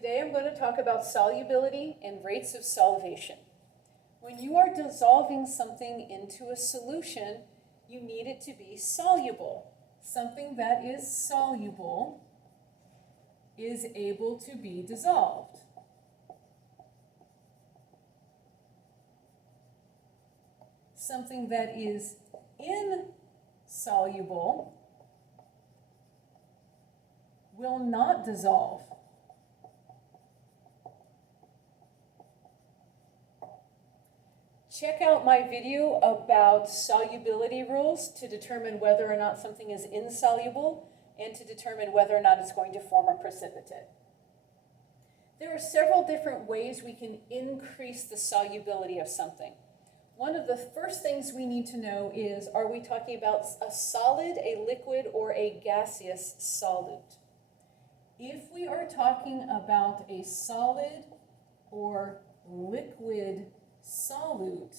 Today I'm going to talk about solubility and rates of solvation. When you are dissolving something into a solution, you need it to be soluble. Something that is soluble is able to be dissolved. Something that is insoluble will not dissolve. Check out my video about solubility rules to determine whether or not something is insoluble and to determine whether or not it's going to form a precipitate. There are several different ways we can increase the solubility of something. One of the first things we need to know is, are we talking about a solid, a liquid, or a gaseous solute? If we are talking about a solid or liquid solute,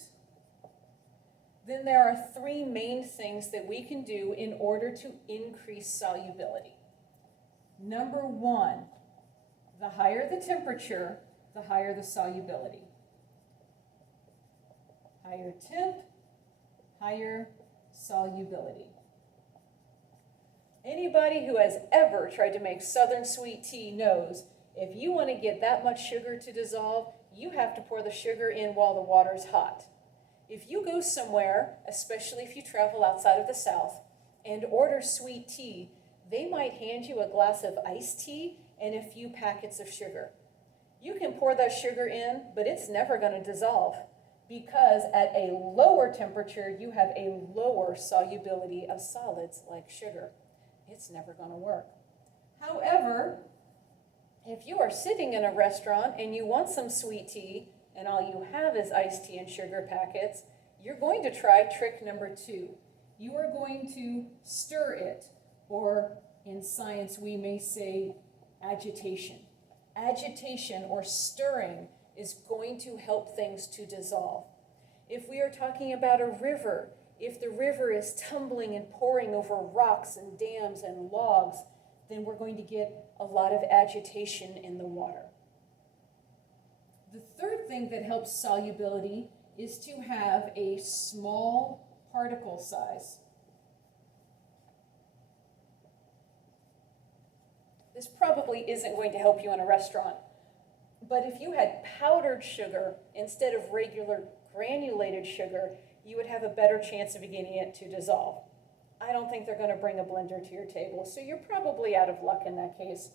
then there are three main things that we can do in order to increase solubility. Number one, the higher the temperature, the higher the solubility. Higher temp, higher solubility. Anybody who has ever tried to make Southern sweet tea knows if you want to get that much sugar to dissolve, you have to pour the sugar in while the water's hot. If you go somewhere, especially if you travel outside of the South, and order sweet tea, they might hand you a glass of iced tea and a few packets of sugar. You can pour that sugar in, but it's never going to dissolve because at a lower temperature, you have a lower solubility of solids like sugar. It's never going to work. However, if you are sitting in a restaurant and you want some sweet tea and all you have is iced tea and sugar packets, you're going to try trick number two. You are going to stir it, or in science we may say agitation. Agitation or stirring is going to help things to dissolve. If we are talking about a river, if the river is tumbling and pouring over rocks and dams and logs, then we're going to get a lot of agitation in the water. The third thing that helps solubility is to have a small particle size. This probably isn't going to help you in a restaurant, but if you had powdered sugar instead of regular granulated sugar, you would have a better chance of getting it to dissolve. I don't think they're going to bring a blender to your table, so you're probably out of luck in that case.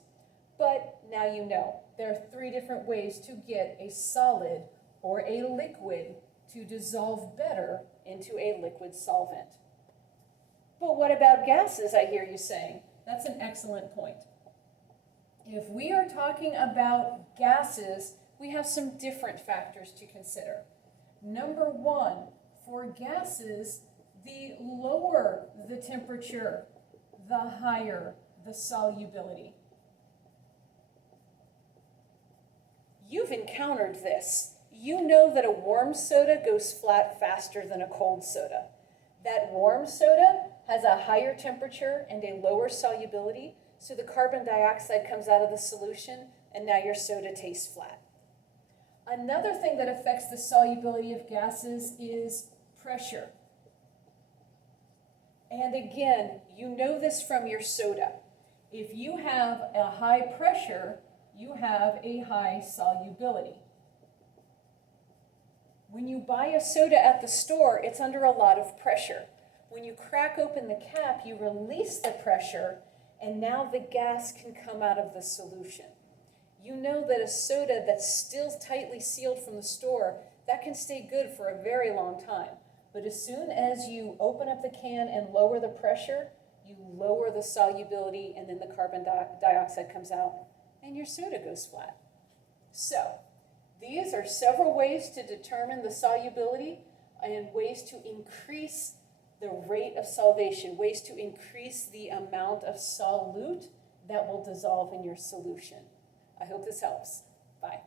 But now you know. There are three different ways to get a solid or a liquid to dissolve better into a liquid solvent. But what about gases, I hear you saying? That's an excellent point. If we are talking about gases, we have some different factors to consider. Number one, for gases, the lower the temperature, the higher the solubility. You've encountered this. You know that a warm soda goes flat faster than a cold soda. That warm soda has a higher temperature and a lower solubility, so the carbon dioxide comes out of the solution, and now your soda tastes flat. Another thing that affects the solubility of gases is pressure. And again, you know this from your soda. If you have a high pressure, you have a high solubility. When you buy a soda at the store, it's under a lot of pressure. When you crack open the cap, you release the pressure, and now the gas can come out of the solution. You know that a soda that's still tightly sealed from the store, that can stay good for a very long time. But as soon as you open up the can and lower the pressure, you lower the solubility, and then the carbon dioxide comes out, and your soda goes flat. So, these are several ways to determine the solubility and ways to increase the rate of solvation, ways to increase the amount of solute that will dissolve in your solution. I hope this helps. Bye.